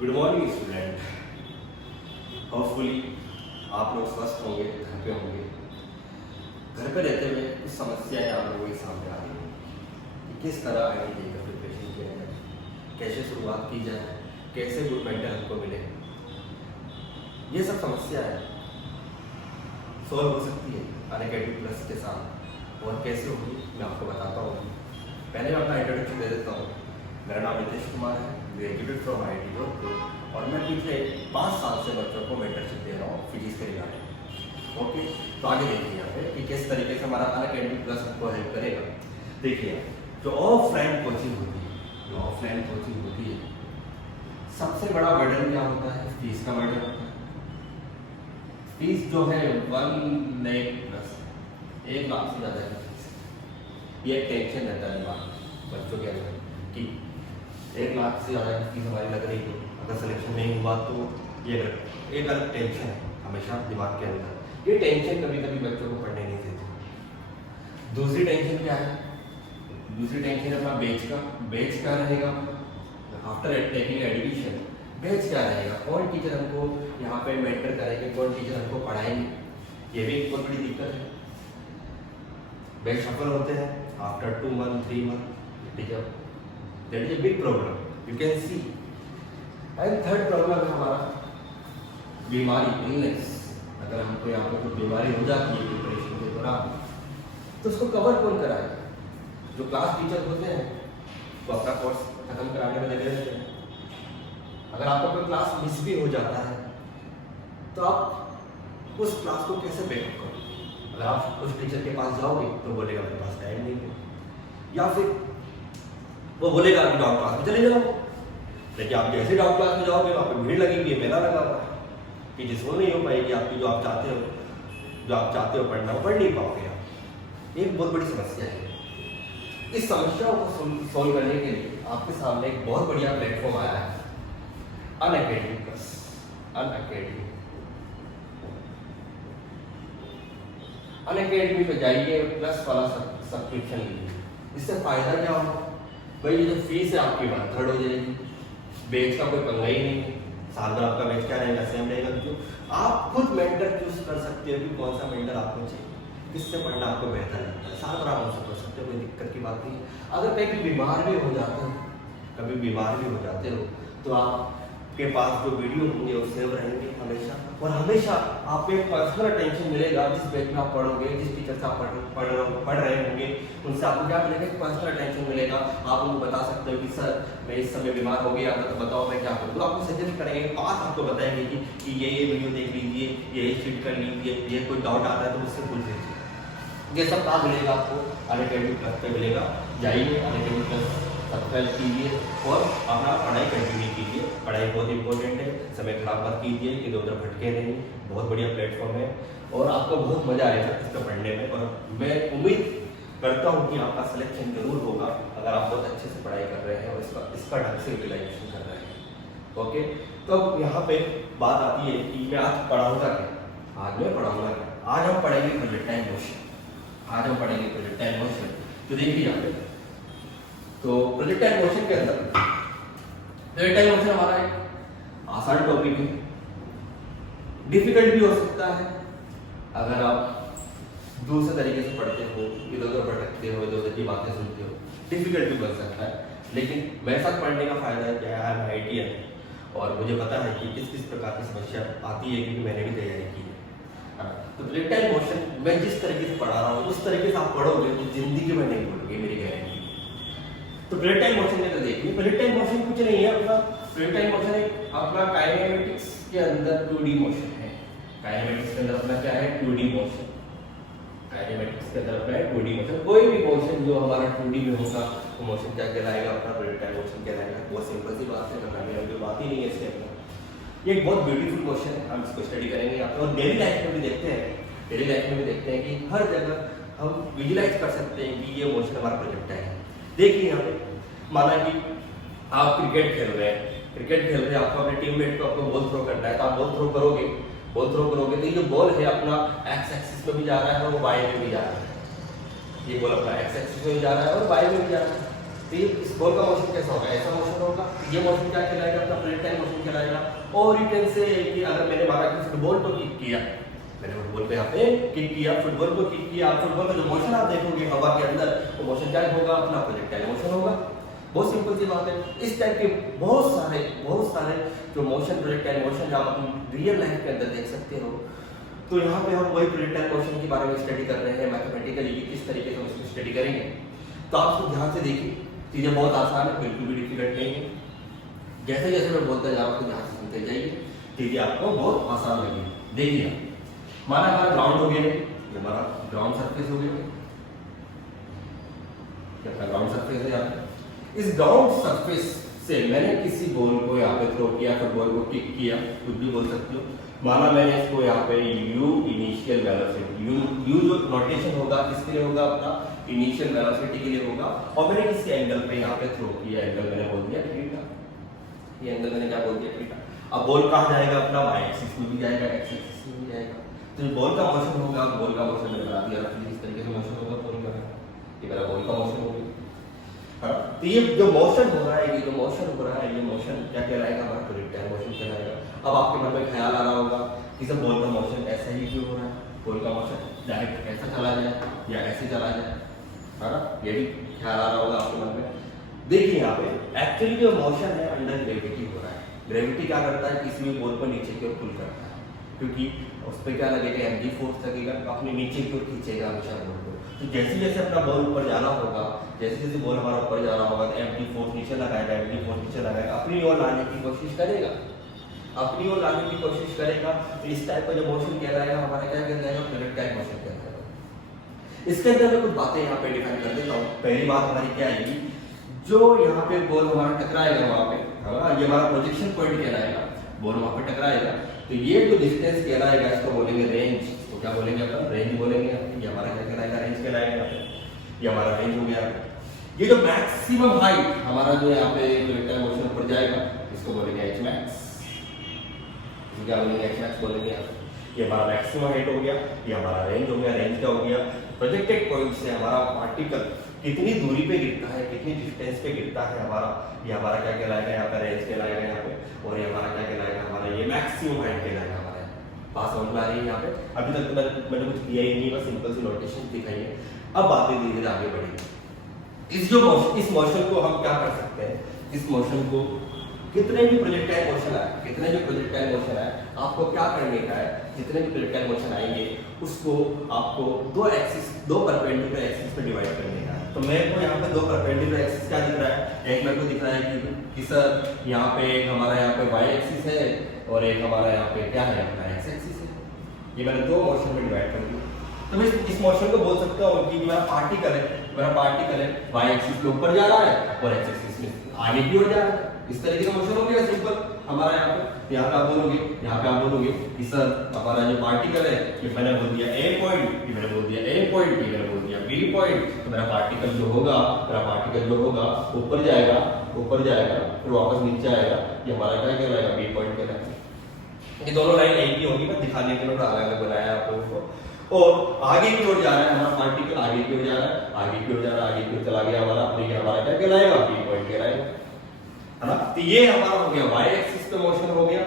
Good morning student. Hopefully आप लोग स्वस्थ होंगे, घर पे होंगे। घर पे रहते हुए कुछ समस्याएं आप लोगों के सामने आ रही हैं कि किस तरह आईआईटी का प्रिपरेशन किया जाए, कैसे शुरुआत की जाए, कैसे गुड मेंटर हमको मिले। ये सब समस्याएं सॉल्व हो सकती है अनअकैडमी प्लस के साथ, और कैसे होगी मैं आपको बताता हूँ। पहले मैं अपना इंट्रोडक्शन दे देता हूँ। मेरा नाम नितेश कुमार है, ग्रेजुएटेड फ्रॉम आईआईटी गोरखपुर, और मैं पिछले 5 साल से बच्चों को मेंटरशिप दे रहा हूँ फिजिक्स के रिगार्डिंग। ओके, तो आगे देखिए यहाँ पे कि किस तरीके से हमारा अनअकैडमी प्लस हमको हेल्प करेगा। देखिए, जो ऑफलाइन कोचिंग होती है, सबसे बड़ा बर्डन क्या होता है? फीस का बर्डन होता है। फीस जो है 1 लाख प्लस, 1 लाख से ज़्यादा है फीस। ये एक टेंशन रहता है दिमाग बच्चों के अंदर कि 1 लाख से ज़्यादा की फीस हमारी लग रही है, अगर सिलेक्शन नहीं हुआ तो ये एक अलग टेंशन है हमेशा दिमाग के अंदर। ये टेंशन कभी कभी बच्चों को पढ़ने नहीं देती। दूसरी टेंशन क्या है? दूसरी टेंशन अपना बेच का रहेगा। आफ्टर टेकिंग एडमिशन बेच क्या रहेगा, कौन टीचर हमको यहाँ पे मेंटर करेंगे, कौन टीचर हमको पढ़ाएंगे, ये भी एक बहुत बड़ी दिक्कत है। बैच सफल होते हैं after 2 month 3 month, teacher that is a big problem, you can see. And third problem है हमारा बीमारी, इलनेस। अगर हमको यहाँ पर कुछ बीमारी हो जाती है प्रिपरेशन के दौरान, तो उसको कवर कौन कराएगा? जो क्लास टीचर होते हैं वो अपना कोर्स खत्म कराने में लगे रहते हैं। अगर आपका कोई क्लास मिस भी हो जाता है तो आप उस क्लास को कैसे बैकअप करोगे? अगर आप उस टीचर के पास जाओगे तो बोलेगा मेरे पास टाइम नहीं है, या फिर वो बोलेगा कि डाउट क्लास में चले जाओ। लेकिन आप जैसे डाउट क्लास में जाओगे वहाँ पे भीड़ लगेगी, मेला लगा हुआ है, टीचर्स वो नहीं हो पाएगी आपकी, जो आप चाहते हो पढ़ना, वो पढ़ नहीं पाओगे आप। एक बहुत बड़ी समस्या है। इस समस्या को सोल्व करने के लिए आपके सामने एक बहुत बढ़िया प्लेटफॉर्म आया है, अनअकैडमी प्लस। अनअकैडमी पे जाइए, प्लस वाला सब्सक्रिप्शन लीजिए। इससे फायदा क्या होगा भाई? ये जो फीस है आपकी 1/3 हो जाएगी, बैच का कोई पंगा ही नहीं है। साल भर आपका बैच क्या रहेगा? सेम रहेगा। जो आप खुद मेंटर चूज कर सकते हो कि कौन सा मेंटर आपको चाहिए, किससे पढ़ना आपको बेहतर लगता है। साल भर आप उनसे पढ़ सकते हो, कोई दिक्कत की बात नहीं है। अगर कभी बीमार भी हो जाते हो तो आपके पास जो वीडियो होंगे वो सेव रहेंगे हमेशा, और हमेशा आपको एक पर्सनल अटेंशन मिलेगा। जिस बैच में आप पढ़ोगे, जिस टीचर से आप पढ़ रहे होंगे, उनसे आपको क्या मिलेगा? एक पर्सनल अटेंशन मिलेगा। आप उनको बता सकते हो कि सर मैं इस समय बीमार हो गया, तो बताओ मैं क्या करूँ। तो आपको सजेस्ट करेंगे, बात आपको बताएंगे कि ये वीडियो देख लीजिए, ये शीट कर लीजिए, ये कोई डाउट आता है तो मुझसे पूछ लीजिए। ये सब कहाँ मिलेगा आपको? अनअकैडमी प्लस पे मिलेगा। जाइए अनअकैडमी प्लस सब्सक्राइब कीजिए और अपना पढ़ाई कंटिन्यू कीजिए। पढ़ाई बहुत इंपॉर्टेंट है, समय खराब मत कीजिए, इधर उधर भटके नहीं। बहुत बढ़िया प्लेटफॉर्म है और आपको बहुत मजा आएगा इसको पढ़ने में, और मैं उम्मीद करता हूँ कि आपका सिलेक्शन जरूर होगा अगर आप बहुत अच्छे से पढ़ाई कर रहे हैं और इसका ढंग से यूटिलाइजेशन कर रहे हैं। ओके, तो अब यहाँ पे बात आती है कि मैं आज पढ़ाऊँगा क्या? आज हम पढ़ेंगे प्रोजेक्टाइल मोशन। तो देखिए यहाँ पे, तो प्रोजेक्टाइल मोशन के अंदर प्रोजेक्टाइल मोशन हमारा एक आसान टॉपिक है, डिफिकल्ट भी हो सकता है अगर आप दूसरे तरीके से पढ़ते हो, इधर उधर भटकते हो, इधर उधर की बातें सुनते हो, डिफिकल्ट भी बन सकता है। लेकिन मेरे साथ पढ़ने का फायदा क्या है? मैं आईआईटीएन और मुझे पता है कि किस किस प्रकार की समस्या आती है, क्योंकि मैंने भी तैयारी की है। तो प्रोजेक्टाइल मोशन मैं जिस तरीके से पढ़ा रहा हूँ उस तरीके से आप पढ़ोगे तो जिंदगी में नहीं भूलोगे, मेरी गारंटी। तो प्रोजेक्टाइल मोशन में तो देखिए, प्रोजेक्टाइल मोशन कुछ नहीं है अपना। प्रोजेक्टाइल मोशन एक अपना काइनेमेटिक्स के अंदर 2D मोशन है। काइनेमेटिक्स के अंदर अपना क्या है? 2D motion. काइनेमेटिक्स के अंदर अपना है 2D मोशन। कोई भी मोशन जो हमारा 2D में होगा वो मोशन क्या कहलाएगा? अपना प्रोजेक्टाइल मोशन कहलाएगा। बहुत सिंपल सी बात है, करना कोई बात ही नहीं है इसके अंदर। ये एक बहुत ब्यूटीफुल क्वेश्चन है, हम इसको स्टडी करेंगे आप, और डेली लाइफ में भी देखते हैं कि हर जगह हम विजुलाइज कर सकते हैं कि ये मोशन हमारा प्रोजेक्टाइल है। देखिए यहाँ पे, माना कि आप क्रिकेट खेल रहे हैं, आपको अपने टीममेट को आपको बॉल थ्रो करना है, तो आप बॉल थ्रो करोगे तो ये जो बॉल है अपना एक्स एक्सिस में भी जा रहा है और वाई में भी जा रहा है। ये बॉल अपना एक्स एक्सिस में भी जा रहा है और वाई में भी जा रहा है। तो ये इस बॉल का मोशन कैसा होगा, ऐसा मोशन होगा। ये मोशन क्या कहलाएगा, अपना प्रोजेक्टाइल मोशन कहलाएगा। और यू कैन से कि अगर मैंने माना कि फुटबॉल को किक किया, मैंने फुटबॉल पे यहाँ पे किक किया, फुटबॉल को किक किया, फुटबॉल का जो मोशन आप देखोगे हवा के अंदर, वो मोशन क्या होगा, अपना प्रोजेक्टाइल मोशन होगा। बहुत सिंपल सी बात है। इस टाइप के बहुत सारे जो मोशन, प्रोजेक्टाइल मोशन आप अपनी रियल लाइफ के अंदर देख सकते हो। तो यहाँ पे हम वही प्रोजेक्टाइल मोशन के बारे में स्टडी कर रहे हैं मैथमेटिकली, किस तरीके से हम इसको स्टडी करेंगे। तो आप इसको ध्यान से देखिए, चीजें बहुत आसान है, बिल्कुल भी डिफिकल्ट नहीं है। जैसे जैसे मैं बोलता जा रहा हूँ ध्यान से सुनते जाइए, चीजें आपको बहुत आसान लगेगी। देखिए, माना हमारा ग्राउंड हो गया, ये हमारा ग्राउंड सरफेस हो गया, क्या ग्राउंड सरफेस है यहाँ पे। इस ग्राउंड सरफेस से मैंने किसी बॉल को यहाँ पे थ्रो किया, फुटबॉल को किक किया, कुछ भी बोल सकते हो। माना मैंने इसको यहाँ पे u इनिशियल वेलोसिटी, u जो नोटेशन होगा किसके लिए होगा, अपना इनिशियल वेलोसिटी के लिए होगा। और मैंने किसी एंगल पे यहाँ पे थ्रो किया, एंगल मैंने बोल दिया थीटा, ये एंगल मैंने क्या बोल दिया, थीटा। अब बॉल कहाँ जाएगा, अपना y एक्सिस में भी जाएगा, x एक्सिस में भी जाएगा। तो जो बॉल का मोशन होगा, बॉल का मोशन मैंने बना दिया, इस तरीके से मोशन होगा बॉल का, ये मेरा बॉल का मोशन होगा। तो ये जो मोशन हो रहा है, ये जो मोशन हो रहा है, ये मोशन क्या कहलाएगा, हमारा प्रोजेक्टाइल मोशन कहलाएगा। अब आपके मन में ख्याल आ रहा होगा कि सर बॉल का मोशन ऐसा ही क्यों हो रहा है, बॉल का मोशन डायरेक्ट ऐसा चला जाए या ऐसे चला जाए, है ना, ये भी ख्याल आ रहा होगा आपके मन में। देखिए यहाँ पे एक्चुअली जो मोशन है अंडर ग्रेविटी हो रहा है। ग्रेविटी क्या करता है, किसी भी बॉल को नीचे की ओर पुल करता है, क्योंकि उस पर क्या लगेगा, mg फोर्स लगेगा, अपने नीचे की ओर खींचेगा हमेशा बॉल को। तो जैसे जैसे अपना बॉल ऊपर जाना होगा, जैसे जैसे बॉल हमारा ऊपर जा रहा होगा, तो mg फोर्स नीचे लगाएगा, mg फोर्स नीचे लगाएगा, अपनी ओर लाने की कोशिश करेगा, अपनी ओर लाने की कोशिश करेगा। तो इस टाइप का जो मोशन कहलाएगा हमारा क्या कहलाएगा, प्रोजेक्टाइल मोशन कहलाएगा। इसके अंदर मैं कुछ बातें यहाँ पे डिफाइन कर देता हूँ। पहली बात हमारी क्या आएगी, जो यहाँ पे बॉल हमारा टकराएगा वहाँ पे, है ना, ये हमारा प्रोजेक्शन पॉइंट कहलाएगा, बॉल वहाँ पे टकराएगा। तो ये जो डिस्टेंस कहलाएगा, इसको बोलेंगे रेंज। तो क्या बोलेंगे, अपना रेंज बोलेंगे। ये हमारा क्या कहलाएगा, रेंज कहलाएगा। ये हमारा रेंज हो गया। ये जो मैक्सिमम हाइट हमारा जो यहाँ पे प्रोजेक्टाइल मोशन ऊपर जाएगा, इसको बोलेंगे एच मैक्स। क्या बोलेंगे, एच मैक्स बोलेंगे। ये हमारा मैक्सिमम हाइट हो गया, ये हमारा रेंज हो गया। रेंज क्या हो गया, प्रोजेक्टेड पॉइंट से हमारा पार्टिकल कितनी दूरी पे गिरता है, कितनी डिस्टेंस पे गिरता है हमारा, ये हमारा क्या कहलाएगा, यहाँ पे रेंज कहलाएगा यहाँ पे। और ये हमारा क्या कहलाएगा, हमारा ये मैक्सिमम हाइट कहलाएगा हमारा। बात समझ में आ रही है यहाँ पे। अभी तक तो मैंने कुछ किया ही नहीं, बस सिंपल सी नोटेशन दिखाई है। अब बातें धीरे धीरे आगे बढ़ेगी। इस मोशन को हम क्या कर सकते हैं, इस मोशन को कितने भी प्रोजेक्टाइल मोशन आए, कितने भी प्रोजेक्टाइल मोशन आए, आपको क्या करने का है, जितने भी प्रोजेक्टाइल मोशन आएंगे उसको आपको दो परपेंडिकुलर एक्सिस पे डिवाइड करने का है। तो मेरे को यहाँ पे दो परपेंडिकुलर एक्सिस क्या दिख रहा है, एक मेरे को दिख रहा है कि सर यहाँ पे हमारा यहाँ पे y एक्सिस है और एक हमारा यहाँ पे क्या है, अपना x एक्सिस है। ये मैंने दो मोशन में डिवाइड कर दिया। तो मैं इस मोशन को बोल सकता हूँ कि मेरा पार्टिकल है y एक्सिस के ऊपर जा रहा है और x एक्सिस में आगे की ओर जा रहा है। इस तरीके का मोशन हो गया सिंपल हमारा। यहाँ पे आप बोलोगे कि सर हमारा जो पार्टिकल है, ये मैंने बोल दिया A पॉइंट, ये मैंने बोल दिया A पॉइंट, ये मैंने बोल दिया B पॉइंट। तो मेरा पार्टिकल जो होगा ऊपर जाएगा, फिर वापस नीचे आएगा। ये हमारा क्या कहलाएगा, B पॉइंट कहलाएगा। ये दोनों लाइन एक ही होगी, मैं दिखाने के लिए थोड़ा अलग अलग बनाया आप लोगों को। और आगे की ओर जा रहा है हमारा पार्टिकल, आगे की ओर जा रहा है, आगे की ओर चला गया हमारा। तो ये हमारा क्या कहलाएगा, B पॉइंट कहलाएगा, है ना। तो ये हमारा हो गया y एक्सिस पे मोशन हो गया,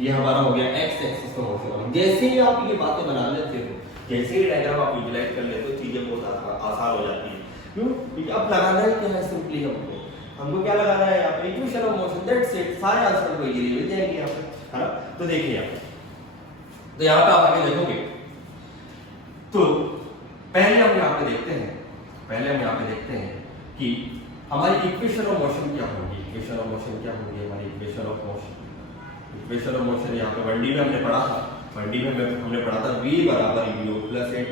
ये हमारा हो गया x एक्सिस पे मोशन हो गया। जैसे ही आप ये बातें बना लेते हो, जैसे ही डायग्राम आप विजुलाइज कर लेते हो, चीजें बहुत आसान हो जाती है। क्यों, क्योंकि अब लगाना है क्या है, सिंपली हमको क्या लगाना है यहाँ पे, equation of motion, that's it. सारे आंसर को इजीली मिल जाएंगे यहाँ पे, है ना। तो देखिए यहाँ पे, तो यहाँ पे आप आगे देखोगे तो पहले हम यहाँ पे देखते हैं कि हमारी इक्वेशन ऑफ मोशन क्या होगी। इक्वेशन ऑफ मोशन यहाँ पे 1D में हमने पढ़ा था, हमने पढ़ा था v बराबर u प्लस at,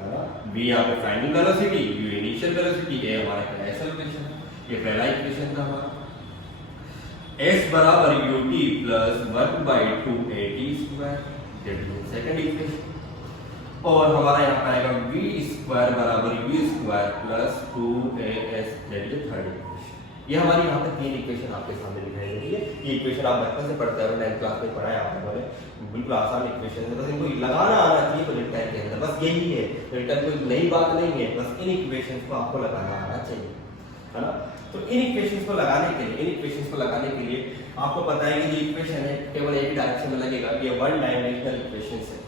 है ना। v यहाँ पे final velocity, u initial velocity, a हमारा एक्सेलरेशन है, ये पहला इक्वेशन था हमारा। s बराबर ut plus 1/2at², second equation. और हमारा यहाँ पे आएगा v² बराबर u² plus 2as, third equation. ये हमारी यहाँ पे तीन इक्वेशन आपके सामने दिखाई दे रही है। ये इक्वेशन आप बचपन से पढ़ते हैं, 9th क्लास में पढ़ा है आपने, बिल्कुल आसान इक्वेशन है। बस इनको लगाना आना चाहिए प्रोजेक्टाइल के अंदर, बस यही है। प्रोजेक्टाइल कोई नई बात नहीं है, बस इन इक्वेशंस को आपको लगाना आना चाहिए, है ना। तो इन इक्वेशंस को लगाने के लिए आपको पता है कि जो इक्वेशन है केवल एक डायरेक्शन में लगेगा, ये वन डायमेंशनल इक्वेशंस है।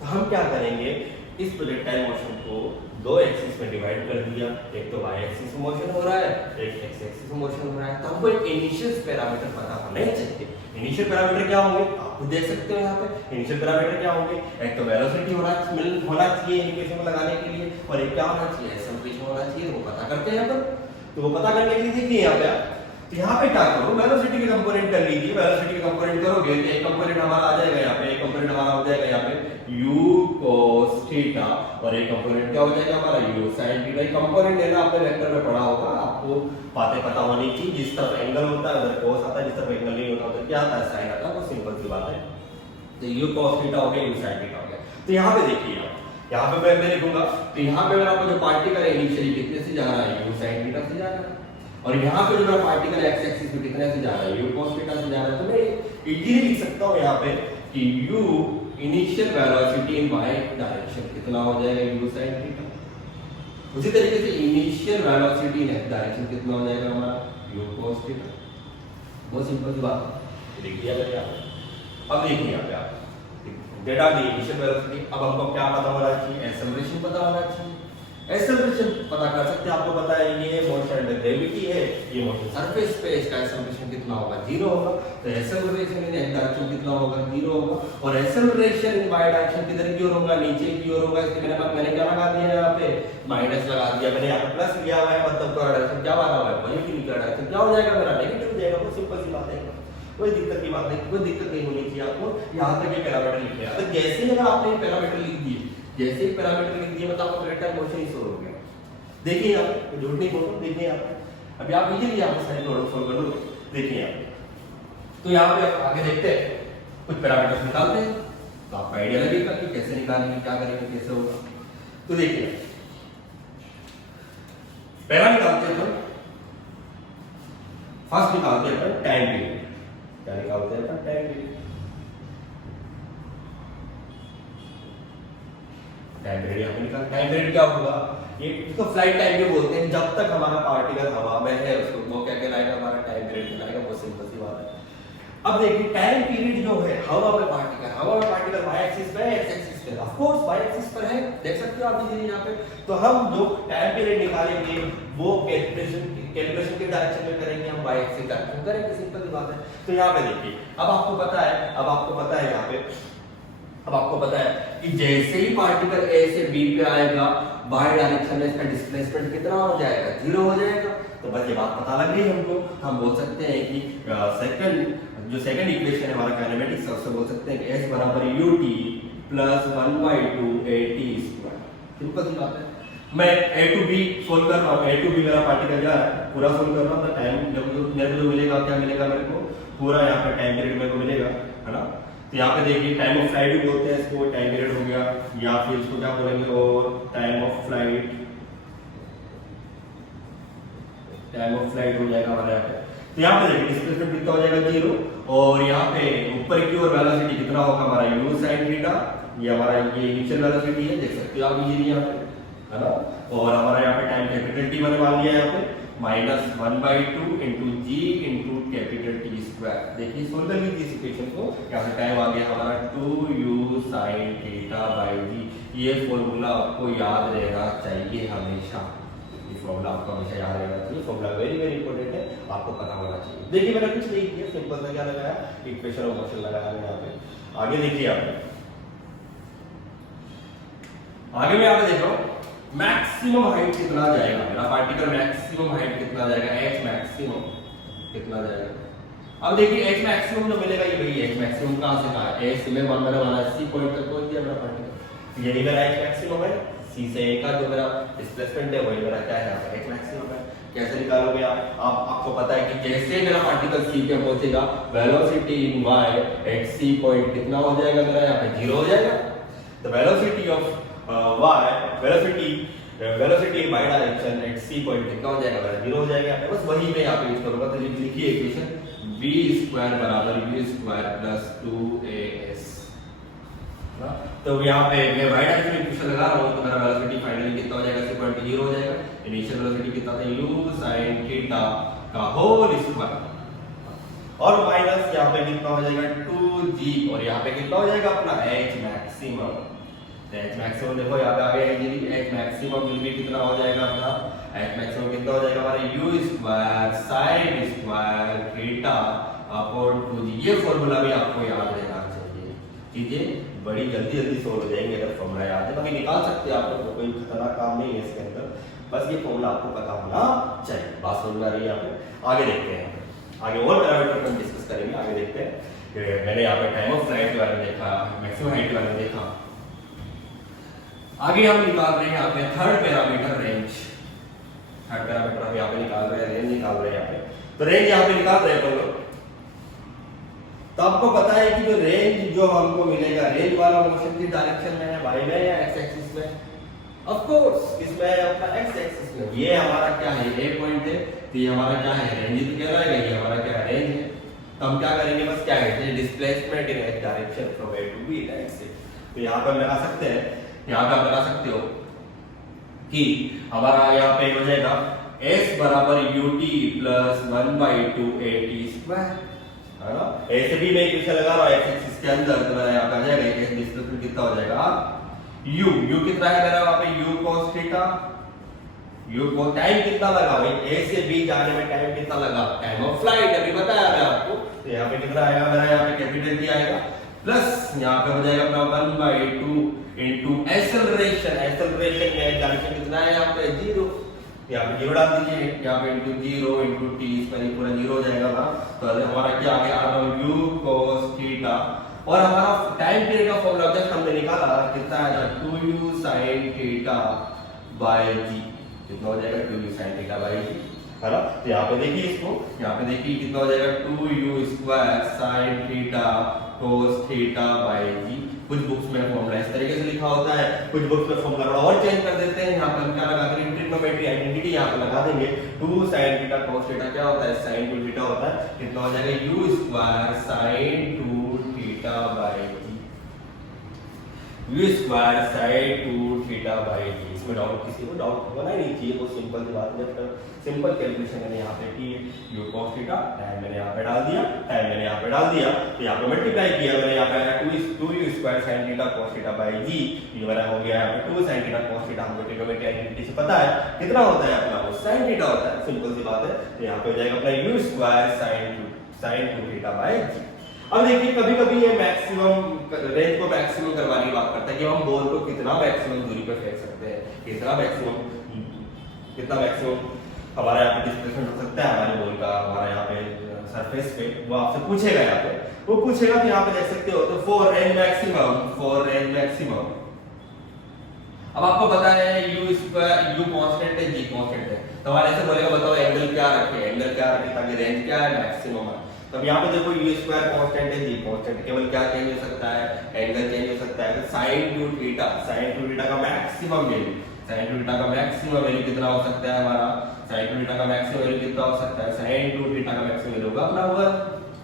तो हम क्या करेंगे, इस प्रोजेक्टाइल मोशन को दो एक्सिस में डिवाइड कर दिया, एक तो y एक्सिस में मोशन हो रहा है, एक x एक्सिस में मोशन हो रहा है। तो हमको एक इनिशियल पैरामीटर पता होना चाहिए। इनिशियल पैरामीटर क्या होंगे, आप खुद देख सकते हो यहाँ पे। इनिशियल पैरामीटर क्या होंगे, एक तो वेलोसिटी होना चाहिए इक्वेशन में लगाने के लिए, और एक क्या होना चाहिए, एक्सेलरेशन होना चाहिए। तो वो पता करते हैं यहाँ पर। तो वो पता करने के लिए देखिए यहाँ पे आप, तो यहाँ पे क्या करो, वेलोसिटी के कंपोनेंट कर लीजिए। वेलोसिटी के कंपोनेंट करोगे तो एक कंपोनेंट हमारा आ जाएगा यहाँ पे, एक कंपोनेंट हमारा हो जाएगा यहाँ पे u cos थीटा, और एक कंपोनेंट क्या हो जाएगा हमारा u sin थीटा। कंपोनेंट लेना आपने वेक्टर में पढ़ा होगा, आपको बातें पता होनी चाहिए। जिस तरफ एंगल होता है उधर cos आता है, जिस तरफ एंगल नहीं होता उधर क्या आता है, sin आता है। वो सिंपल सी बात है। तो u cos थीटा हो गया, u sin थीटा हो गया। तो यहाँ पे देखिए आप, यहाँ पे मैं लिखूंगा, तो यहाँ पे मेरा जो पार्टिकल है इनिशियली कितने से जा रहा है, u sin थीटा से जा रहा है, और यहाँ पे जो मेरा पार्टिकल x एक्सिस पे कितने से जा रहा है, u cos थीटा से जा रहा है। तो मैं इजीली लिख सकता हूँ यहाँ पे कि u initial velocity in y direction कितना हो जाएगा, u sin थीटा। उसी तरीके से इनिशियल वेलोसिटी इन x डायरेक्शन कितना हो जाएगा हमारा, u cos थीटा। बहुत सिंपल सी बात लिख दिया गया। अब देखिए यहाँ पे आप डेटा दी इनिशियल वेलोसिटी। अब हमको क्या पता होना चाहिए, एक्सेलरेशन पता होना चाहिए। एक्सेलरेशन पता कर सकते हैं, आपको पता है ये मोशन अंडर ग्रेविटी है, ये मोशन सरफेस पे, इसका एक्सेलरेशन कितना होगा, 0 होगा। तो एक्सेलरेशन इन x डायरेक्शन कितना होगा, 0 होगा। और एक्सेलरेशन इन y डायरेक्शन किधर की ओर होगा, नीचे की ओर होगा। इसलिए मैंने क्या लगा दिया है यहाँ पे, माइनस लगा दिया। मैंने यहाँ पे प्लस लिया हुआ है, मतलब डायरेक्शन क्या माना हुआ है, पॉजिटिव का डायरेक्शन क्या हो जाएगा मेरा, नेगेटिव हो जाएगा। बहुत सिंपल सी बात है, कोई दिक्कत की बात नहीं, कोई दिक्कत नहीं होनी चाहिए आपको। यहाँ तक ये पैरामीटर लिख लिया। तो जैसे ही अगर आपने पैरामीटर लिख दिए, जैसे ही पैरामीटर लिख दिए, मतलब आपको प्रोजेक्टाइल मोशन ही शुरू हो गया। देखिए यहाँ पे झूठ नहीं बोलूं, देखिए यहाँ पे अभी आप इजीली यहाँ पे सारे प्रॉब्लम सॉल्व कर लोगे। देखिए यहाँ पे, तो यहाँ पे आगे देखते हैं, कुछ पैरामीटर्स निकालते हैं, तो आपको आइडिया लगेगा कि कैसे निकालेंगे, क्या करेंगे, कैसे होगा। तो देखिए पहला निकालते हैं, फर्स्ट निकालते हैं अपन टाइम पीरियड। क्या निकालते हैं अपन, टाइम पीरियड। टाइम पीरियड यहाँ पे निकाल, टाइम पीरियड क्या होगा, ये इसको फ्लाइट टाइम भी बोलते हैं। जब तक हमारा पार्टिकल हवा में है उसको वो क्या कहलाएगा, हमारा टाइम पीरियड कहलाएगा। बहुत सिंपल सी बात है। अब देखिए टाइम पीरियड जो है हवा में पार्टिकल y एक्सिस पे है, x एक्सिस पे, ऑफ कोर्स y एक्सिस पर है, देख सकते हो आप इजीली यहाँ पे। तो हम जो टाइम पीरियड निकालेंगे वो कैलकुलेशन के डायरेक्शन में करेंगे, हम y एक्सिस डायरेक्शन करेंगे, सिंपल सी बात है। तो यहाँ पे देखिए, अब आपको पता है यहाँ पे, अब आपको पता है कि जैसे ही पार्टिकल A से B पे आएगा, y डायरेक्शन में इसका डिस्प्लेसमेंट कितना हो जाएगा, 0 हो जाएगा। तो बस ये बात पता लग गई हमको। हम बोल सकते हैं कि सेकंड इक्वेशन है हमारा काइनेमेटिक्स, उससे बोल सकते हैं कि s बराबर ut प्लस 1/2 at²। सिंपल सी बात है। मैं a to b सोल्व कर रहा हूँ, a to b मेरा पार्टिकल जा रहा है, पूरा सोल्व कर रहा हूँ। तो टाइम मेरे को जो मिलेगा, क्या मिलेगा मेरे को, पूरा यहाँ पे टाइम पीरियड मेरे को मिलेगा, है ना। तो यहाँ पे देखिए टाइम ऑफ फ्लाइट भी बोलते हैं इसको, टाइम पीरियड हो गया, या फिर इसको क्या बोलेंगे, और टाइम ऑफ फ्लाइट हो जाएगा हमारे यहाँ पे। तो यहाँ पे देखिए डिस्प्लेसमेंट कितना हो जाएगा, 0। और यहाँ पे ऊपर की ओर वेलोसिटी कितना होगा हमारा, u sin थीटा। ये हमारा ये इनिशियल वेलोसिटी है, देख सकते हो आप इजीली यहाँ पे, है ना। और हमारा यहाँ पे टाइम कैपिटल T मैंने मान लिया यहाँ पे, -1/2 × g × कैपिटल T²। देखिए सोल्व कर लीजिए इस इक्वेशन को। यहाँ से टाइम आ गया हमारा 2u sin θ/g। ये फॉर्मूला आपको याद रहना चाहिए हमेशा, ये फॉर्मूला आपको हमेशा याद रहना चाहिए। फॉर्मूला वेरी वेरी इंपॉर्टेंट है, आपको पता होना चाहिए। देखिए मैंने कुछ नहीं किया, सिंपल सा क्या लगाया, इक्वेशन ऑफ मोशन लगाया मैंने यहाँ पे। आगे देखिए आप, आगे मैं यहाँ पे देख रहा हूँ मैक्सिमम हाइट कितना जाएगा मेरा पार्टिकल, मैक्सिमम हाइट कितना जाएगा, h मैक्सिमम कितना जाएगा। अब देखिए h मैक्सिमम जो मिलेगा ये वही h मैक्सिमम कहाँ से कहाँ है, s में मैंने माना C पॉइंट तक पहुंच गया मेरा पार्टिकल, यही मेरा h मैक्सिमम है। C से A का जो मेरा डिस्प्लेसमेंट है वही मेरा क्या है, h मैक्सिमम है। कैसे निकालोगे आपको पता है कि जैसे मेरा पार्टिकल C पे पहुंचेगा, velocity in y at C point कितना हो जाएगा मेरा, यहाँ पे 0 हो जाएगा। तो velocity of velocity in y direction at C point कितना हो जाएगा मेरा, 0 हो जाएगा। बस वही मैं यहाँ पे यूज करूंगा। तो लिखिए इक्वेशन v² = u² + 2as। ना। तो यहाँ पे मैं वाई डायरेक्शन इक्वेशन लगा रहा हूँ तो मेरा वेलोसिटी फाइनली कितना हो जाएगा, इक्वल टू 0 हो जाएगा। इनिशियल वेलोसिटी कितना था, u sin थीटा का होल स्क्वायर और माइनस यहाँ पे कितना हो जाएगा 2g और यहाँ पे कितना हो जाएगा अपना h मैक्सिमम। h मैक्सिमम देखो यहाँ पे आ गया h मैक्सिमम विल भी कितना हो जाएगा अपना, h मैक्सिमम कितना हो जाएगा हमारा u square sin square theta upon 2g। ये फॉर्मूला भी आपको याद रहना चाहिए, चीजें बड़ी जल्दी जल्दी सोल्व हो जाएंगे अगर फॉर्मूला याद है। बाकी निकाल सकते हैं आप लोग, कोई खतरनाक काम नहीं है इसके अंदर, बस ये फॉर्मूला आपको पता होना चाहिए। बात समझ में आ रही है यहाँ पे। आगे देखते हैं, आगे और पैरामीटर हम डिस्कस करेंगे। आगे देखते हैं, मैंने यहाँ पे टाइम ऑफ फ्लाइट के बारे में देखा, मैक्सिमम हाइट के बारे में देखा। आगे हम निकाल रहे हैं यहाँ पे third parameter range. Third parameter हम यहाँ पे निकाल रहे हैं, रेंज निकाल रहे हैं यहाँ पे। तो रेंज यहाँ पे निकाल रहे हैं तो लोग, तो आपको पता है कि जो रेंज जो हमको मिलेगा, रेंज वाला मोशन की डायरेक्शन में है, वाई में या एक्स एक्सिस में? ऑफ कोर्स इसमें है अपना एक्स एक्सिस में। ये हमारा क्या है, ए पॉइंट है, तो ये हमारा क्या है, रेंज ही तो कहलाएगा। ये हमारा क्या है, रेंज है। तो हम क्या करेंगे, बस क्या है, displacement in x direction from A to B direct से। तो यहाँ पर लगा सकते हैं, यहाँ पे आप लगा सकते हो कि हमारा यहाँ पे हो जाएगा s बराबर ut प्लस 1/2 at स्क्वायर, है ना। ए से बी में इक्वेशन लगा रहा हूं एक्स एक्सिस के अंदर, तो मेरा यहाँ पे आ जाएगा इस डिस्प्लेसमेंट कितना हो जाएगा u कितना है मेरा वहां पे u cos थीटा। u को टाइम कितना लगा भाई, ए से बी जाने में टाइम कितना लगा, टाइम ऑफ फ्लाइट अभी बताया मैं आपको। तो यहाँ पे कितना आएगा मेरा, यहाँ पे कैपिटल टी आएगा प्लस यहाँ पे हो जाएगा अपना 1/2 इनटू एक्सेलरेशन। एक्सेलरेशन में डायरेक्शन कितना है यहाँ पे 0, यहाँ पे 0 डाल दीजिए, यहाँ पे इनटू 0 इनटू t इसमें पूरा 0 हो जाएगा ना। तो हमारा क्या आ गया u cos थीटा और हमारा टाइम पीरियड का फॉर्मूला जस्ट हमने निकाला कितना आया 2u sin theta by g। कितना हो जाएगा 2u sin theta by g, है ना। तो यहाँ पे देखिए इसको, यहाँ पे देखिए कितना हो जाएगा 2u square sin theta cos theta by g। कुछ बुक्स में फॉर्मूला इस तरीके से लिखा होता है, कुछ बुक्स में फॉर्मूला थोड़ा और चेंज कर देते हैं। यहाँ पे हम क्या लगा देंगे, ट्रिग्नोमेट्री आइडेंटिटी यहाँ पे लगा देंगे। 2 sin थीटा cos थीटा क्या होता है, sin 2 थीटा होता है। कितना हो जाएगा u square sin 2 theta by g, u square sin 2 theta by g। इसमें डाउट, किसी को डाउट होना ही नहीं चाहिए, बहुत सिंपल सी बात है। सिंपल कैलकुलेशन मैंने यहाँ पे की, u cos थीटा, टाइम मैंने यहाँ पे डाल दिया, टाइम मैंने यहाँ पे डाल दिया, तो यहाँ पे मल्टीप्लाई किया मैंने, यहाँ पे आया 2u square sin theta cos theta by g। ये मेरा हो गया यहाँ पे 2 sin थीटा cos थीटा। हमको ट्रिग्नोमेट्री आइडेंटिटी से पता है कितना होता है अपना, वो sin थीटा होता है, सिंपल सी बात है। तो यहाँ पे हो जाएगा अपना u square sin 2 theta by g। अब देखिए कभी कभी ये मैक्सिमम रेंज को मैक्सिमम करवाने की बात करता है कि हम बॉल को कितना मैक्सिमम दूरी पर फेंक सकते हैं, कितना मैक्सिमम हमारा यहाँ पे डिस्प्लेसमेंट हो सकता है हमारे बॉल का, हमारा यहाँ पे सरफेस पे। वो आपसे पूछेगा, यहाँ पे वो पूछेगा कि यहाँ पे देख सकते हो तो फॉर रेंज मैक्सिमम। अब आपको पता है u स्क्वायर, u कांस्टेंट है, g कांस्टेंट है, तो हमारे से बोलेगा बताओ एंगल क्या रखे ताकि रेंज क्या है, मैक्सिमम है। तब यहाँ पे देखो u स्क्वायर कांस्टेंट है, g कांस्टेंट, केवल क्या चेंज हो सकता है, एंगल चेंज हो सकता है। sin 2 थीटा का मैक्सिमम वैल्यू, sin 2 थीटा का मैक्सिमम वैल्यू कितना हो सकता है हमारा, sin 2 थीटा का मैक्सिमम वैल्यू कितना हो सकता है, sin 2 थीटा का मैक्सिमम वैल्यू होगा अपना 1।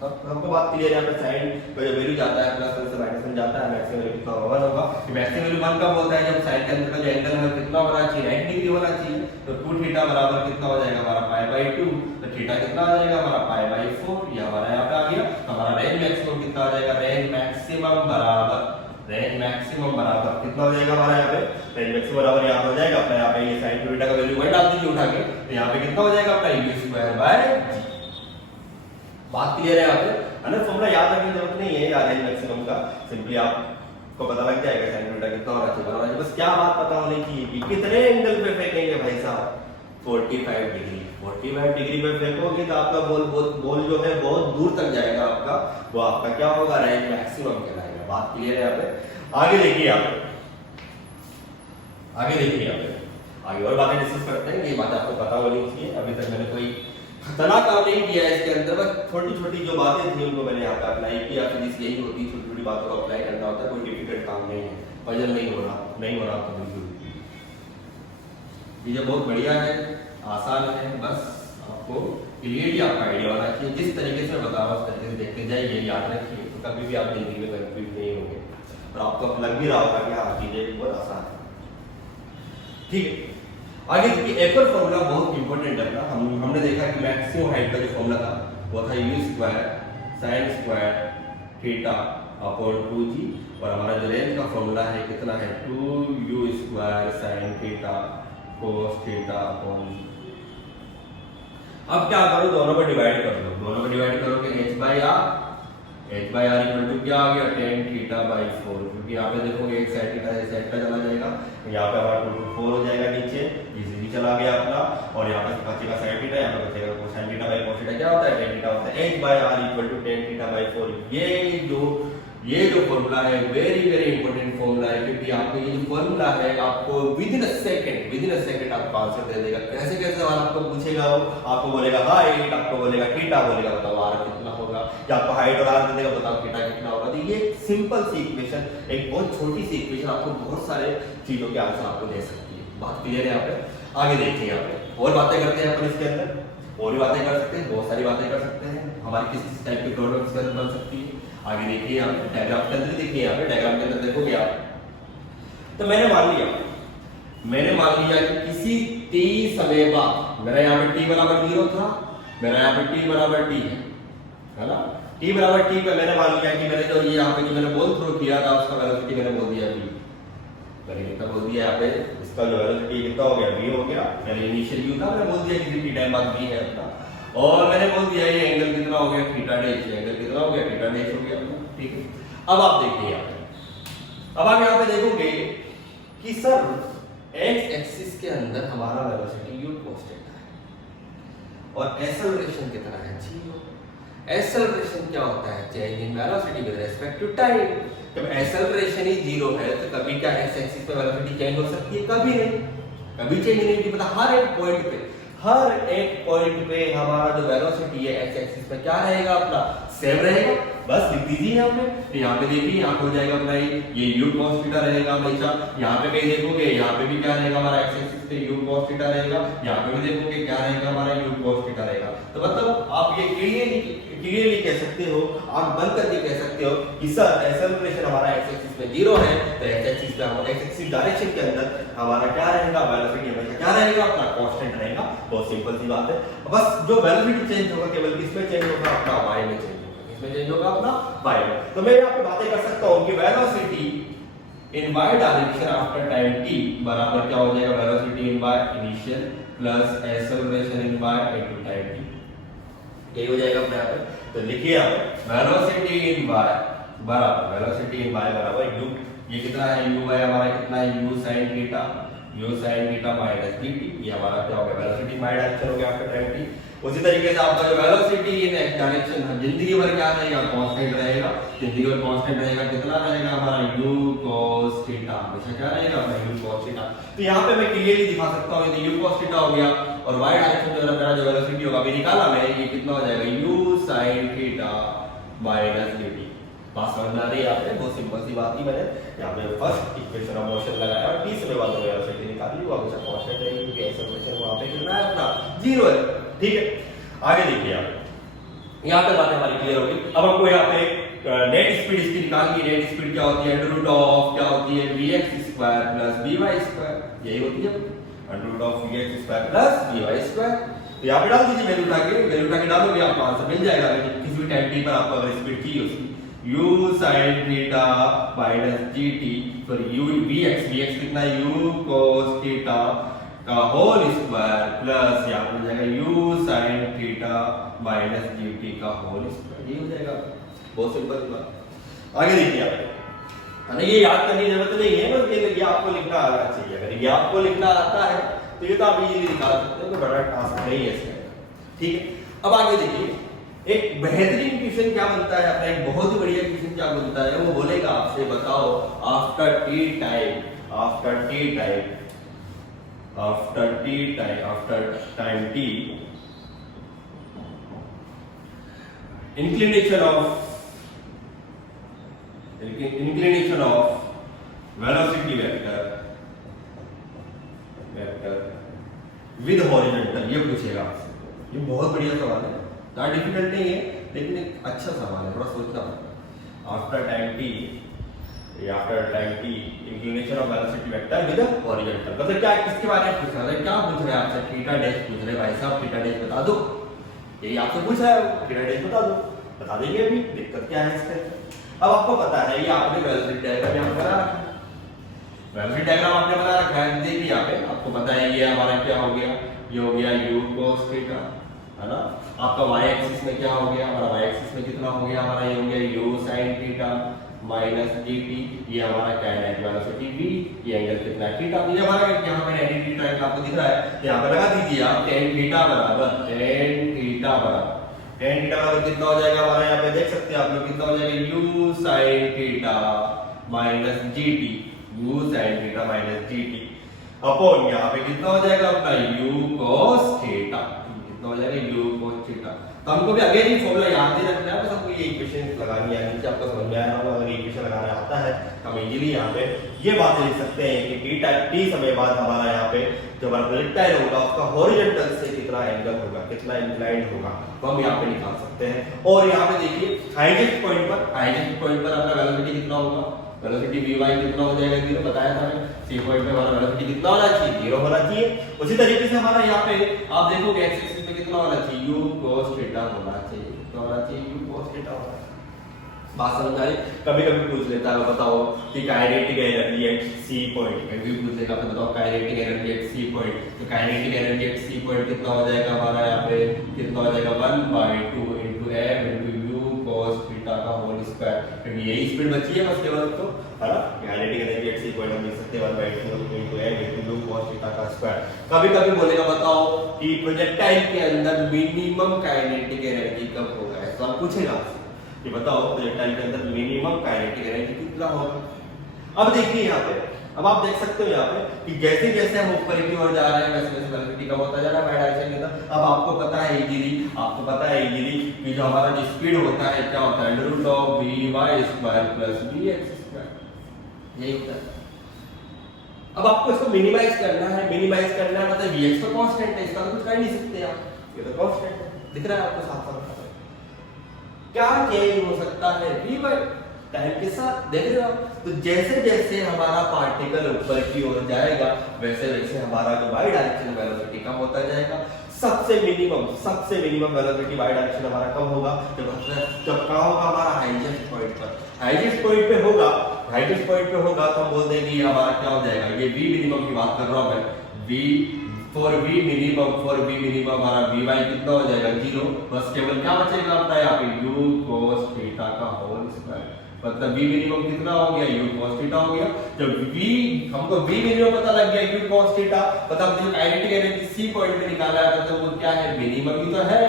हमको बात क्लियर है, यहाँ पे sin का जो वैल्यू जाता है प्लस से माइनस में जाता है, मैक्सिमम वैल्यू कितना होगा 1 होगा। मैक्सिमम वैल्यू 1 कब होता है, जब sin के अंदर का जो एंगल है कितना होना चाहिए, 90 डिग्री होना चाहिए। तो 2 थीटा बराबर कितना हो जाएगा हमारा π/2, तो थीटा कितना आ जाएगा हमारा π/4। ये हमारा यहाँ पे आ गया। हमारा रेंज मैक्सिमम कितना आ जाएगा, रेंज मैक्सिमम बराबर कितना हो जाएगा हमारा यहाँ पे, रेंज मैक्सिमम बराबर यहाँ हो जाएगा अपना, यहाँ पे ये sin 2 थीटा का वैल्यू 1 डाल दीजिए उठा के, तो यहाँ पे कितना हो जाएगा अपना u स्क्वायर बाय g। बात क्लियर है यहाँ पे, है ना। फॉर्मूला याद रखने की जरूरत नहीं है यार रेंज मैक्सिमम का, सिंपली आपको पता लग जाएगा sin 2 थीटा कितना होना चाहिए। बस क्या बात पता होनी चाहिए कि कितने एंगल पे फेंकेंगे भाई साहब, 45 डिग्री पे फेंकोगे तो आपका बॉल जो है बहुत दूर तक जाएगा आपका, वो आपका क्या होगा, रेंज मैक्सिमम कहलाएगा। बात क्लियर है यहाँ पे। आगे देखिए आगे और बातें डिस्कस करते हैं। ये बात आपको पता होनी चाहिए, अभी तक मैंने कोई खतरनाक काम नहीं किया है इसके अंदर, बस छोटी छोटी जो बातें थी उनको मैंने यहाँ पे अप्लाई किया। फिजिक्स यही होती है, छोटी छोटी बातों को अप्लाई करना होता है, कोई डिफिकल्ट काम नहीं है, पजल नहीं हो रहा तो बिल्कुल चीजें बहुत बढ़िया है, आसान है। बस आपको क्लियरली आपका आइडिया होना चाहिए। जिस तरीके से बता रहा हूँ उस तरीके से देखते जाइए, याद रखिए, तो कभी भी आप जिंदगी में कंफ्यूज नहीं होंगे। और आपको लग भी रहा होगा कि हाँ चीजें बहुत आसान है। ठीक है, आगे देखिए एक और फॉर्मूला बहुत इंपॉर्टेंट है अपना, हमने देखा कि मैक्सिमम हाइट का जो फॉर्मूला था वो था u square sin square theta upon 2g, और हमारा जो रेंज का फॉर्मूला है कितना है 2u square sin theta cos theta upon. अब क्या करो, दोनों को डिवाइड कर दो, दोनों को डिवाइड करोगे h by R equal to क्या आ गया tan थीटा बाई 4, क्योंकि यहाँ पे देखोगे एक साइड थीटा से साइड का चला जाएगा, यहाँ पे हमारा 2 4 हो जाएगा, नीचे इजी भी चला गया अपना, और यहाँ पे बचेगा sin थीटा, यहाँ पे बचेगा cos theta by cos theta, क्या होता है tan थीटा होता है h by R equal to tan theta by 4। ये जो फॉर्मूला है वेरी वेरी इंपॉर्टेंट फॉर्मूला है, क्योंकि आपको ये जो फॉर्मूला है आपको विद इन अ सेकंड आपको आंसर दे देगा। कैसे कैसे सवाल आपको पूछेगा, वो आपको बोलेगा हाइट, आपको बोलेगा थीटा, बोलेगा बताओ आर कितना होगा, या आपको हाइट और आर दे देगा बताओ थीटा कितना होगा। तो ये सिंपल सी इक्वेशन, एक बहुत छोटी सी इक्वेशन आपको बहुत सारे चीजों के आंसर आपको दे सकती है। बात क्लियर है यहाँ पे? आगे देखिए, यहाँ पे और बातें करते हैं अपन इसके अंदर, और भी बातें कर सकते हैं, बहुत सारी बातें कर सकते हैं, हमारी किस टाइप की प्रॉब्लम इसके अंदर बन सकती है। आगे देखिए यहाँ पे डायग्राम के अंदर, देखिए यहाँ पे डायग्राम के अंदर देखोगे आप, तो मैंने मान लिया कि किसी t समय बाद मेरा यहाँ पे t बराबर 0 था, मेरा यहाँ पे t बराबर t है ना, t बराबर t पे मैंने मान लिया कि मैंने जो ये यहाँ पे जो मैंने बॉल थ्रो किया था उसका वेलोसिटी मैंने बोल दिया v, मैंने कितना बोल दिया यहाँ पे, इसका जो वेलोसिटी कितना हो गया v हो गया, मैंने इनिशियल u था, मैंने बोल दिया कि t टाइम बाद v है अपना, और मैंने बोल दिया ये एंगल कितना हो गया थीटा डैश, एंगल कितना हो गया थीटा डैश हो गया। ठीक है, अब आप देखिए यहाँ पे, अब आप यहाँ पे देखोगे कि सर x एक्सिस के अंदर हमारा वेलोसिटी u कांस्टेंट है और एक्सेलरेशन कितना है 0। एक्सेलरेशन क्या होता है, change in velocity with respect to time. जब एक्सेलरेशन ही 0 है तो कभी क्या x एक्सिस पे वेलोसिटी चेंज हो सकती है? कभी नहीं, कभी चेंज नहीं होगी। मतलब हर एक पॉइंट पे हमारा जो वेलोसिटी है x एक्सिस पे क्या रहेगा अपना, सेम रहेगा। बस लिख दीजिए यहाँ पे, तो यहाँ पे देखिए यहाँ पे हो जाएगा अपना ये u cos थीटा रहेगा हमेशा। यहाँ पे कहीं देखोगे यहाँ पे भी क्या रहेगा हमारा x एक्सिस पे u cos थीटा रहेगा, यहाँ पे भी देखोगे क्या रहेगा हमारा u cos थीटा रहेगा। तो मतलब आप ये क्लियरली कह सकते हो, आप बंद करके कह सकते हो कि सर एक्सेलरेशन हमारा x एक्सिस पे 0 है, तो x एक्सिस पे हमारा x एक्सिस डायरेक्शन के अंदर हमारा क्या रहेगा, वेलोसिटी हमेशा क्या रहेगा अपना कांस्टेंट रहेगा। बहुत सिंपल सी बात है। बस जो वेलोसिटी चेंज होगा केवल किसमें चेंज होगा, अपना y में चेंज होगा। किसमें चेंज होगा, अपना y में। तो मैं यहाँ पे बातें कर सकता हूँ कि velocity in y direction after time t बराबर क्या हो जाएगा, velocity in y initial plus acceleration in y into time t, यही हो जाएगा अपने यहाँ पे। तो लिखिए यहाँ पे वेलोसिटी इन y बराबर वेलोसिटी इन y बराबर u, ये कितना है u y हमारा कितना है u sin theta minus dt, ये हमारा क्या हो गया वेलोसिटी y डायरेक्शन हो गया आफ्टर टाइम t। उसी तरीके से आपका जो वेलोसिटी इन x डायरेक्शन जिंदगी भर क्या रहेगा, कांस्टेंट रहेगा। जिंदगी भर कांस्टेंट रहेगा, कितना रहेगा हमारा u cos थीटा, हमेशा क्या रहेगा अपना u cos थीटा। तो यहाँ पे मैं क्लियरली दिखा सकता हूँ ये u cos थीटा हो गया, और y डायरेक्शन जो मेरा जो वेलोसिटी होगा अभी निकाला मैंने, ये कितना हो जाएगा u sin theta minus dt। बात समझ आ रही है आपने? बहुत सिंपल सी बात की मैंने यहाँ पे फर्स्ट इक्वेशन ऑफ मोशन लगाया और तीसरे वाले वेलोसिटी निकाली, वो हमेशा कांस्टेंट रहेगी क्योंकि एक्सेलरेशन वहां पे कितना है अपना 0 है। ठीक है, आगे देखिए आप यहाँ पे बातें हमारी क्लियर होगी। अब हमको यहाँ पे नेट स्पीड इसकी निकालनी है। नेट स्पीड क्या होती है, अंडर रूट ऑफ क्या होती है vx square plus by square, यही होती है under root of vx square plus by square. तो यहाँ पे डाल दीजिए वैल्यू उठा के डालोगे आपको आंसर मिल जाएगा। किसी भी टाइम t पर आपको अगर स्पीड चाहिए उसकी u sin theta minus gt, sorry u vx कितना u cos थीटा का होल स्क्वायर प्लस यहाँ पर हो जाएगा u sin theta minus gt का होल स्क्वायर, ये हो जाएगा। बहुत सिंपल बात। आगे देखिए आप, ये याद करने की जरूरत नहीं है, बस ये आपको लिखना आना चाहिए। अगर ये आपको लिखना आता है तो ये तो आप इजीली निकाल सकते हो, कोई बड़ा टास्क नहीं है इसका। ठीक है, अब आगे देखिए एक बेहतरीन क्वेश्चन क्या बनता है अपना, एक बहुत ही बढ़िया क्वेश्चन क्या बनता है, वो बोलेगा आपसे बताओ after time t inclination of velocity vector with horizontal, ये पूछेगा आपसे। ये बहुत बढ़िया सवाल है, ज़्यादा डिफिकल्ट नहीं है लेकिन एक अच्छा सवाल है, थोड़ा सोचना पड़ता है। After time t after time T inclination of velocity vector with horizontal. मतलब क्या किसके बारे में पूछ रहा है, क्या पूछ रहे हैं आपसे, थीटा डैश पूछ रहे भाई साहब, थीटा डैश बता दो, यही आपसे पूछा है, थीटा डैश बता दो, बता देंगे अभी, दिक्कत क्या है इसके अंदर। अब आपको पता है ये आपने वेलोसिटी डायग्राम यहाँ बना रखा है, वेलोसिटी डायग्राम आपने बना रखा है, देखिए यहाँ पे आपको पता है ये हमारा क्या हो गया, ये हो गया u cos थीटा, है ना। आपका y एक्सिस में क्या हो गया, हमारा y एक्सिस में कितना हो गया, हमारा ये हो गया u sin theta minus dt, ये हमारा काइनेटिक वेलोसिटी v, ये एंगल कितना है थीटा। ये हमारा यहाँ पे 90 डिग्री ट्रायंगल आपको दिख रहा है, यहाँ पे लगा दीजिए आप tan थीटा बराबर tan थीटा बराबर कितना हो जाएगा हमारा, यहाँ पे देख सकते हैं आप लोग कितना हो जाएगा u sin theta minus gt, u sin theta minus gt upon यहाँ पे कितना हो जाएगा अपना u cos थीटा, कितना हो जाएगा u cos थीटा। तो हमको भी अगेन ये फॉर्मूला याद नहीं रखना है, बस हमको ये इक्वेशन लगानी है, नीचे आपको समझ में आया होगा। अगर इक्वेशन लगाना आता है हम इजीली यहाँ पे ये बात लिख सकते हैं कि t समय बाद हमारा यहाँ पे जो हमारा प्रोजेक्टाइल होगा उसका हॉरिजॉन्टल से कितना एंगल होगा, कितना इंक्लाइंड होगा, तो हम यहाँ पे निकाल सकते हैं। और यहाँ पे देखिए हाईएस्ट पॉइंट पर अपना वेलोसिटी कितना होगा, वेलोसिटी vy कितना हो जाएगा 0, बताया था मैंने। सी पॉइंट पे हमारा वेलोसिटी कितना होना चाहिए, 0 होना चाहिए। उसी तरीके से हमारा यहाँ पे आप देखोगे एक्स एक्सिस पे कितना होना चाहिए, u cos थीटा होना चाहिए, कितना होना चाहिए, u cos थीटा होना चाहिए। बात समझ आई। कभी कभी पूछ लेता है बताओ कि kinetic energy at C point, कभी पूछ लेगा बताओ kinetic energy at C point, तो kinetic energy at C point कितना हो जाएगा हमारा यहाँ पे, कितना हो जाएगा 1/2 into m into u cos theta का होल स्क्वायर, क्योंकि यही स्पीड बची है बस केवल, तो है ना। Kinetic energy at C point हम लिख सकते हैं 1/2 into m into u cos theta का स्क्वायर। कभी कभी बोलेगा बताओ कि प्रोजेक्टाइल के अंदर मिनिमम काइनेटिक एनर्जी कब होगा, ऐसा सवाल पूछेगा कि बताओ प्रोजेक्टाइल के अंदर मिनिमम काइनेटिक एनर्जी कितना होगा। अब देखिए यहाँ पे, अब आप देख सकते हो यहाँ पे कि जैसे जैसे हम ऊपर की ओर जा रहे हैं वैसे वैसे वेलोसिटी कम होता जा रहा है बाय डायरेक्शन के अंदर। अब आपको पता है इजीली कि जो हमारा जो स्पीड होता है क्या होता है, √vy² + vx², यही होता है। अब आपको इसको मिनिमाइज करना है, मतलब vx तो कांस्टेंट है, इसका तो कुछ कर नहीं सकते आप, ये तो कांस्टेंट है, दिख रहा है आपको साफ साफ। क्या चेंज हो सकता है, vy टाइम के साथ, देख रहे हो। तो जैसे जैसे हमारा पार्टिकल ऊपर की ओर जाएगा वैसे वैसे हमारा जो बाई डायरेक्शन वेलोसिटी कम होता जाएगा। सबसे मिनिमम वेलोसिटी बाई डायरेक्शन हमारा कम होगा जब कहाँ होगा, हमारा हाईएस्ट पॉइंट पर। हाईएस्ट पॉइंट पे होगा तो हम बोल देंगे हमारा क्या हो जाएगा, ये v मिनिमम की बात कर रहा हूं मैं, फॉर v मिनिमम हमारा vy कितना हो जाएगा 0, बस केवल क्या बचेगा अपना यहाँ पे u cos थीटा का होल स्क्वायर, मतलब v मिनिमम कितना हो गया, u cos थीटा हो गया। जब हमको v मिनिमम पता लग गया, u cos थीटा पता, हमने काइनेटिक एनर्जी सी पॉइंट पे निकाला है, तो वो क्या है, मिनिमम ही तो है,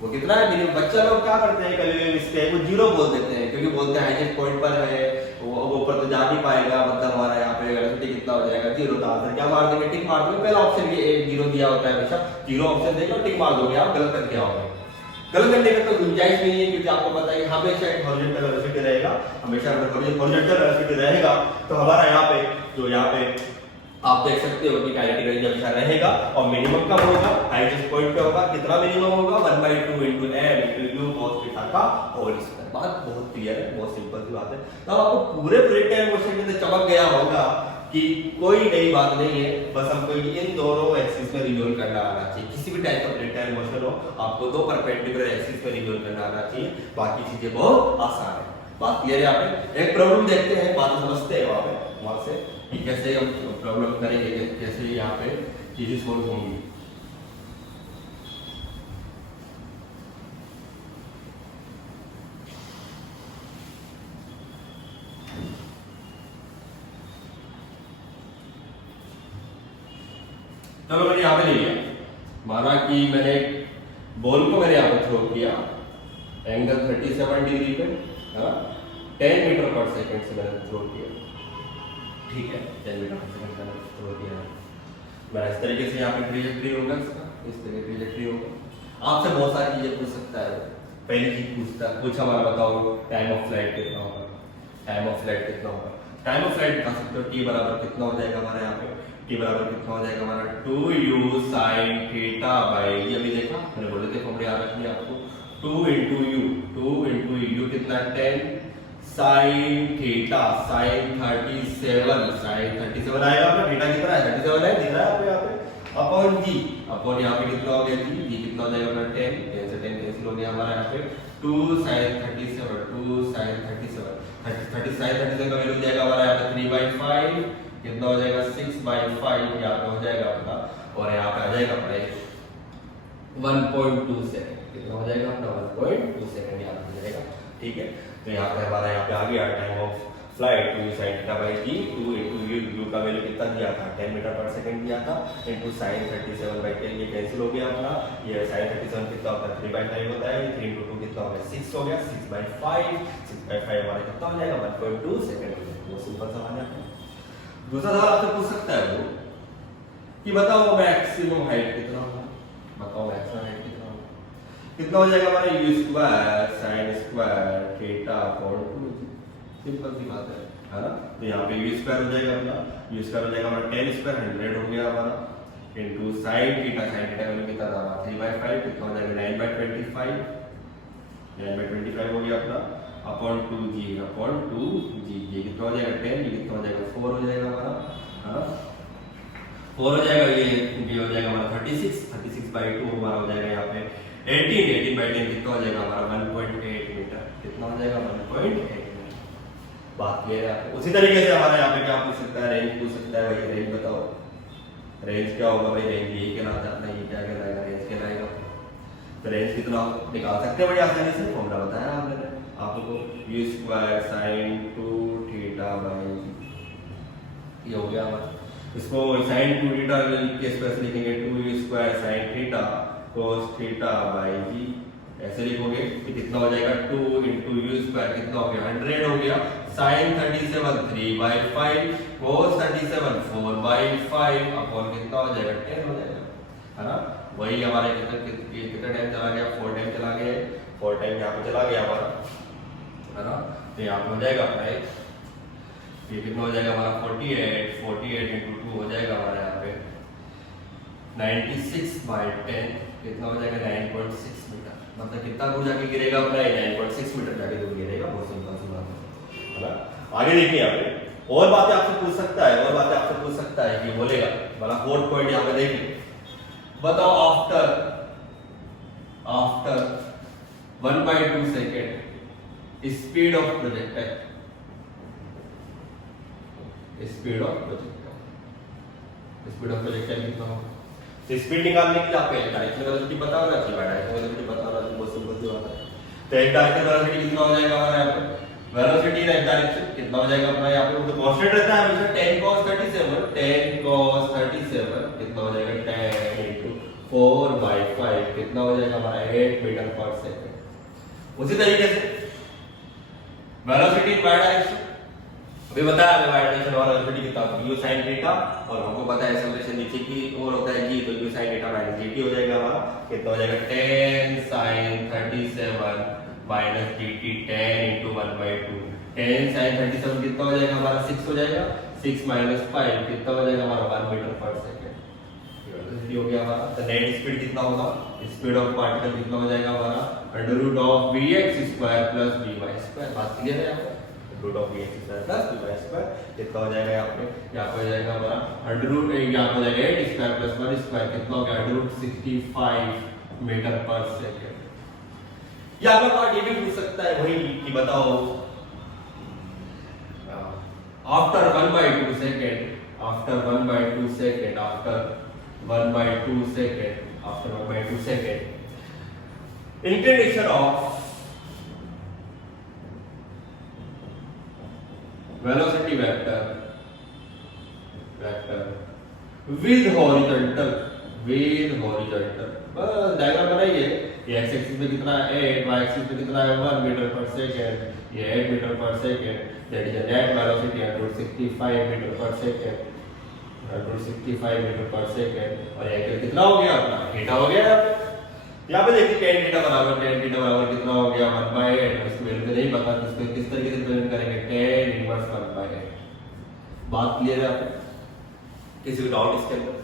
वो कितना है मिनिमम। बच्चा लोग क्या करते हैं कभी मिस्टेक, वो 0 बोल देते हैं, क्योंकि बोलते हैं हाईएस्ट पॉइंट पर है, वो ऊपर तो जा नहीं पाएगा, मतलब हमारा यहाँ पे वेलोसिटी कितना हो जाएगा 0, तो आंसर क्या मार देंगे, टिक मार देंगे। पहला ऑप्शन ये 0 दिया होता है, हमेशा 0 ऑप्शन देगा, टिक मार दोगे आप, गलत करके आओगे। गलत करने का तो गुंजाइश नहीं है, क्योंकि आपको पता है हमेशा एक हॉरिजॉन्टल वेलोसिटी रहेगा, हमेशा हॉरिजॉन्टल वेलोसिटी रहेगा, तो हमारा यहाँ पे जो यहाँ पे आप देख सकते हो कि काइनेटिक एनर्जी हमेशा रहेगा और मिनिमम कब होगा, हाईएस्ट पॉइंट पे होगा। कितना मिनिमम होगा, 1/2 into m into u cos theta का होल स्क्वायर। बात बहुत क्लियर है, बहुत सिंपल सी बात है। तो आपको पूरे प्रोजेक्टाइल मोशन में चमक गया होगा कि कोई नई बात नहीं है, बस हमको इन दोनों एक्सिस में रिवॉल्व करना आना चाहिए। किसी भी टाइप का प्रोजेक्टाइल मोशन हो, आपको दो परपेंडिकुलर एक्सिस में रिवॉल्व करना आना चाहिए, बाकी चीजें बहुत आसान है। बात क्लियर है। यहाँ पे एक प्रॉब्लम देखते हैं, बात समझते हैं वहां से कि कैसे हम प्रॉब्लम करेंगे, कैसे यहाँ पे चीजें सोल्व होंगी। चलो मैंने यहाँ पे ले लिया, माना कि मैंने बॉल को मैंने यहाँ पे थ्रो किया एंगल 37 डिग्री पे, है ना, 10 मीटर पर सेकंड से मैंने थ्रो किया, ठीक है, 10 मीटर पर सेकंड से मैंने थ्रो किया। मेरा इस तरीके से यहाँ पे ट्रेजेक्टरी होगा, इसका इस तरह ट्रेजेक्टरी होगा। आपसे बहुत सारी चीजें पूछ सकता है। पहली चीज पूछा हमारा बताओ टाइम ऑफ फ्लाइट कितना होगा, टाइम ऑफ फ्लाइट कितना होगा। टाइम ऑफ फ्लाइट बता सकते हो, टी बराबर कितना हो जाएगा हमारा यहाँ पे, टी बराबर कितना हो जाएगा हमारा 2u sin थीटा बाय, ये अभी देखा मैंने बोले थे फॉर्मूला याद रखनी है आपको, 2 into u कितना 10 साइन थीटा साइन 37 आएगा अपना। थीटा कितना है 37 है, दिख रहा है आपको यहाँ पे। अपॉन जी, अपॉन यहाँ पे कितना हो गया जी कितना हो जाएगा अपना 10 से 10 कैंसिल हो गया हमारा यहाँ पे 2 sin 37 का वैल्यू हो जाएगा हमारा यहाँ पे 3/5 कितना हो जाएगा 6/5 यहाँ पे हो जाएगा अपना। और यहाँ पे आ जाएगा अपना 1.2 सेकंड, कितना हो जाएगा अपना 1.2 सेकंड यहाँ पे हो जाएगा। ठीक है, तो यहाँ पे हमारा यहाँ पे आ गया time of flight 2 sin theta by g 2 into u का वैल्यू कितना दिया था 10 मीटर पर सेकंड दिया था into sin 37/10 ये कैंसिल हो गया अपना। ये sin 37 कितना होता है 3/5 होता है, 3 into 2 कितना हो गया 6 हो गया, 6/5 हमारा कितना हो जाएगा 1.2 सेकंड। वो सिंपल सवाल है। दूसरा सवाल आपसे पूछ सकता है वो कि बताओ मैक्सिमम हाइट कितना होगा, बताओ मैक्सिमम हाइट कितना होगा, कितना हो जाएगा हमारा u square sin square theta upon 2। Simple सी बात है ना। तो यहाँ पे u स्क्वायर हो जाएगा अपना, u स्क्वायर हो जाएगा हमारा 10 स्क्वायर 100 हो गया हमारा इनटू sin थीटा का वैल्यू कितना था 3/5 कितना हो जाएगा 9/25 हो गया अपना अपॉन 2g ये कितना हो जाएगा 10, ये कितना हो जाएगा 4 हो जाएगा हमारा है ना। 4 हो जाएगा, ये हो जाएगा हमारा 36/2 हमारा हो जाएगा यहाँ पे 18/10 कितना हो जाएगा हमारा 1.8 मीटर, कितना हो जाएगा 1.8 मीटर। बात क्लियर है आपको। उसी तरीके से हमारा यहाँ पे क्या पूछ सकता है, रेंज पूछ सकता है। भाई रेंज बताओ, रेंज क्या होगा भाई, रेंज यही कहलाता है अपना, ये क्या कहलाएगा रेंज कहलाएगा। तो रेंज कितना निकाल सकते हैं बड़ी आसानी से, फॉर्मूला बताया आपने आप लोगों को u square sin 2 theta by ये हो गया हमारा। इसको sin 2 थीटा के स्क्वायर से लिखेंगे 2u square sin theta cos theta by g, ऐसे लिखोगे कि कितना हो जाएगा 2 into u स्क्वायर कितना हो गया 100 हो गया, sin 37 3/5 cos 37 4/5 अपॉन कितना हो जाएगा 10 हो जाएगा है ना। वही हमारे कितना टाइम चला गया 4 टाइम चला गया, 4 टाइम यहाँ पे चला गया हमारा है ना। तो यहाँ पे हो जाएगा अपना ये कितना हो जाएगा हमारा 48 into 2 हो जाएगा हमारा यहाँ पे 96/10 कितना हो जाएगा 9.6 मीटर। मतलब कितना दूर जाके गिरेगा अपना 9.6 मीटर जाके दूर गिरेगा। बहुत सिंपल सी बात है ना। आगे देखिए यहाँ पे और बातें आपसे पूछ सकता है, और बातें आपसे पूछ सकता है कि बोलेगा वाला 4th पॉइंट यहाँ पे देखिए, बताओ after 1/2 second speed of projectile, speed of projectile कितना होगा। तो स्पीड निकालने के लिए आपको डायरेक्शन वेलोसिटी पता होना चाहिए, डायरेक्शन वेलोसिटी पता होना चाहिए, बहुत सिंपल सी बात है। तो एक डायरेक्शन वेलोसिटी कितना हो जाएगा हमारा यहाँ पे, वेलोसिटी इन डायरेक्शन कितना हो जाएगा अपना यहाँ पे, वो तो कांस्टेंट रहता है हमेशा 10 cos 37 कितना हो जाएगा 10 into 4/5 कितना हो जाएगा हमारा 8 मीटर पर सेकंड। उसी तरीके से वेलोसिटी इन वाई डायरेक्शन अभी बताया हमें वाई डायरेक्शन और वेलोसिटी कितना होता है u sin थीटा, और हमको पता है एक्सेलरेशन नीचे की ओर होता है g, तो u sin theta minus gt हो जाएगा हमारा कितना हो जाएगा 10 sin 37 minus gt 10 into 1/2 10 sin 37 कितना हो जाएगा हमारा 6 हो जाएगा, 6 minus 5 कितना हो जाएगा हमारा 1 मीटर पर सेकंड। वेलोसिटी हो गया हमारा। तो नेट स्पीड कितना होगा, स्पीड ऑफ पार्टिकल कितना हो जाएगा हमारा √ vx square plus vy square. बात क्लियर है यहाँ पे, √ vx square plus vy square कितना हो जाएगा यहाँ पे हो जाएगा हमारा यहाँ हो जाएगा 8 स्क्वायर प्लस 1 स्क्वायर कितना हो गया √65 मीटर पर सेकंड। या अगला पार्ट ये भी पूछ सकता है वही कि बताओ after 1/2 second inclination of velocity vector with horizontal बस डायग्राम बनाइए। ये एक्स एक्सिस पे कितना है 8, वाई एक्सिस पे कितना है 1 मीटर पर सेकंड, ये 8 metre per second, that is the net velocity 165 metre per second, 165 metre per second. और ये कितना हो गया अपना थीटा हो गया। यहाँ पे देखिए tan थीटा बराबर कितना हो गया 1/8। इसको वैल्यू तो नहीं पता, इसको किस तरीके से रिप्रेजेंट करेंगे tan इनवर्स 1/8। बात क्लियर है आपको, किसी को डाउट इसके अंदर?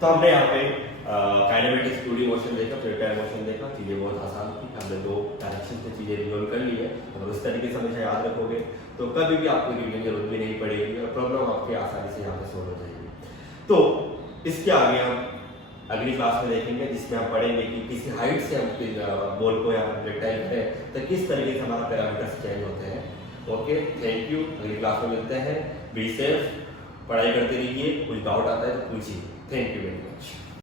तो हमने यहाँ पे काइनेमेटिक्स 2D मोशन देखा, प्रोजेक्टाइल मोशन देखा, चीजें बहुत आसान थी। हमने 2 डायरेक्शन से चीज़ें रिजॉल्व कर ली है। अगर उस तरीके से हमेशा याद रखोगे तो कभी भी आपको रिवीजन की जरूरत भी नहीं पड़ेगी और प्रॉब्लम आपकी आसानी से यहाँ पे सोल्व हो जाएगी। तो इसके आगे हम अगली क्लास में देखेंगे, जिसमें हम पढ़ेंगे कि किसी हाइट से हम बॉल को यहाँ प्रोजेक्टाइल करें तो किस तरीके से हमारा पैरामीटर्स चेंज होते हैं। Okay, thank you. अगली क्लास में मिलते हैं। बी सेफ, पढ़ाई करते रहिए, कुछ डाउट आता है तो पूछिए। Thank you very much.